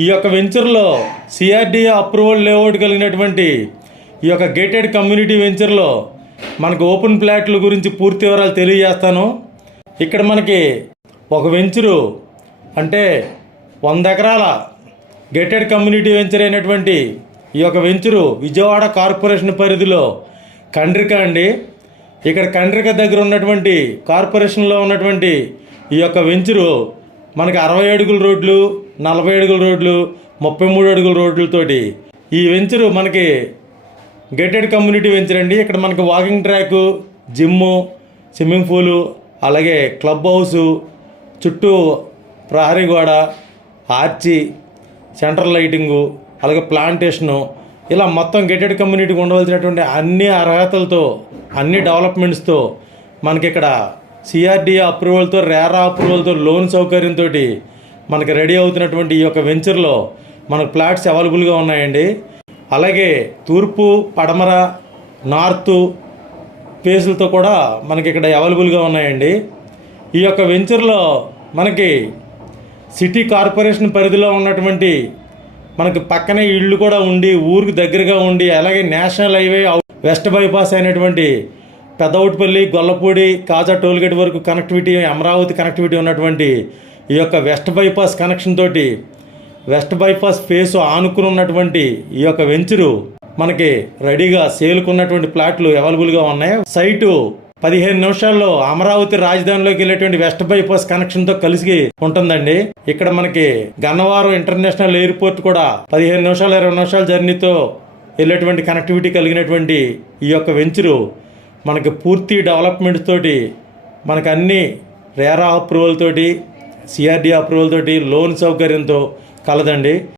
ఈ యొక్క వెంచర్లో సిఆర్డిఏ అప్రూవల్ లేఅవుట్ కలిగినటువంటి ఈ యొక్క గేటెడ్ కమ్యూనిటీ వెంచర్లో మనకు ఓపెన్ ప్లాట్ల గురించి పూర్తి వివరాలు తెలియజేస్తాను. ఇక్కడ మనకి ఒక వెంచరు అంటే 100 ఎకరాల గేటెడ్ కమ్యూనిటీ వెంచర్ అయినటువంటి ఈ యొక్క వెంచరు విజయవాడ కార్పొరేషన్ పరిధిలో కండ్రిక అండి. ఇక్కడ కండ్రిక దగ్గర ఉన్నటువంటి కార్పొరేషన్లో ఉన్నటువంటి ఈ యొక్క వెంచరు మనకి 60 అడుగుల రోడ్లు, 40 అడుగుల రోడ్లు, 33 అడుగుల రోడ్లతోటి ఈ వెంచరు మనకి గేటెడ్ కమ్యూనిటీ వెంచర్ అండి. ఇక్కడ మనకి walking track, gym, swimming pool, అలాగే క్లబ్ హౌసు, చుట్టూ ప్రహరీ గోడ, ఆర్చి, సెంట్రల్ లైటింగు, అలాగే ప్లాంటేషను, ఇలా మొత్తం గేటెడ్ కమ్యూనిటీకి ఉండవలసినటువంటి అన్ని అర్హతలతో, అన్ని డెవలప్మెంట్స్తో మనకి ఇక్కడ సిఆర్డిఏ అప్రూవల్తో, రేరా అప్రూవల్తో, లోన్ సౌకర్యంతో మనకి రెడీ అవుతున్నటువంటి ఈ యొక్క వెంచర్లో మనకు ప్లాట్స్ అవైలబుల్గా ఉన్నాయండి. అలాగే తూర్పు, పడమర, నార్త్ ఫేసులతో కూడా మనకి ఇక్కడ అవైలబుల్గా ఉన్నాయండి. ఈ యొక్క వెంచర్లో మనకి సిటీ కార్పొరేషన్ పరిధిలో ఉన్నటువంటి మనకి పక్కనే ఇళ్ళు కూడా ఉండి, ఊరికి దగ్గరగా ఉండి, అలాగే నేషనల్ హైవే వెస్ట్ బైపాస్ అయినటువంటి పెద్దవుట్పల్లి, గొల్లపూడి, కాజా టోల్గేట్ వరకు కనెక్టివిటీ, అమరావతి కనెక్టివిటీ ఉన్నటువంటి ఈ యొక్క వెస్ట్ బైపాస్ కనెక్షన్ తోటి వెస్ట్ బైపాస్ ఫేస్ ఆనుకుని ఉన్నటువంటి ఈ యొక్క వెంచరు మనకి రెడీగా సేల్కున్నటువంటి ప్లాట్లు అవైలబుల్గా ఉన్నాయి. సైటు 15 నిమిషాల్లో అమరావతి రాజధానిలోకి వెళ్ళేటువంటి వెస్ట్ బైపాస్ కనెక్షన్తో కలిసి ఉంటుందండి. ఇక్కడ మనకి గన్నవరం ఇంటర్నేషనల్ ఎయిర్పోర్ట్ కూడా 15 నిమిషాలు 20 నిమిషాల జర్నీతో వెళ్ళేటువంటి కనెక్టివిటీ కలిగినటువంటి ఈ యొక్క వెంచరు మనకి పూర్తి డెవలప్మెంట్ తోటి మనకు అన్ని రేరా అప్రూవల్ తోటి, సిఆర్డిఏ అప్రూవల్ తోటి, లోన్ సౌకర్యంతో కలదండి.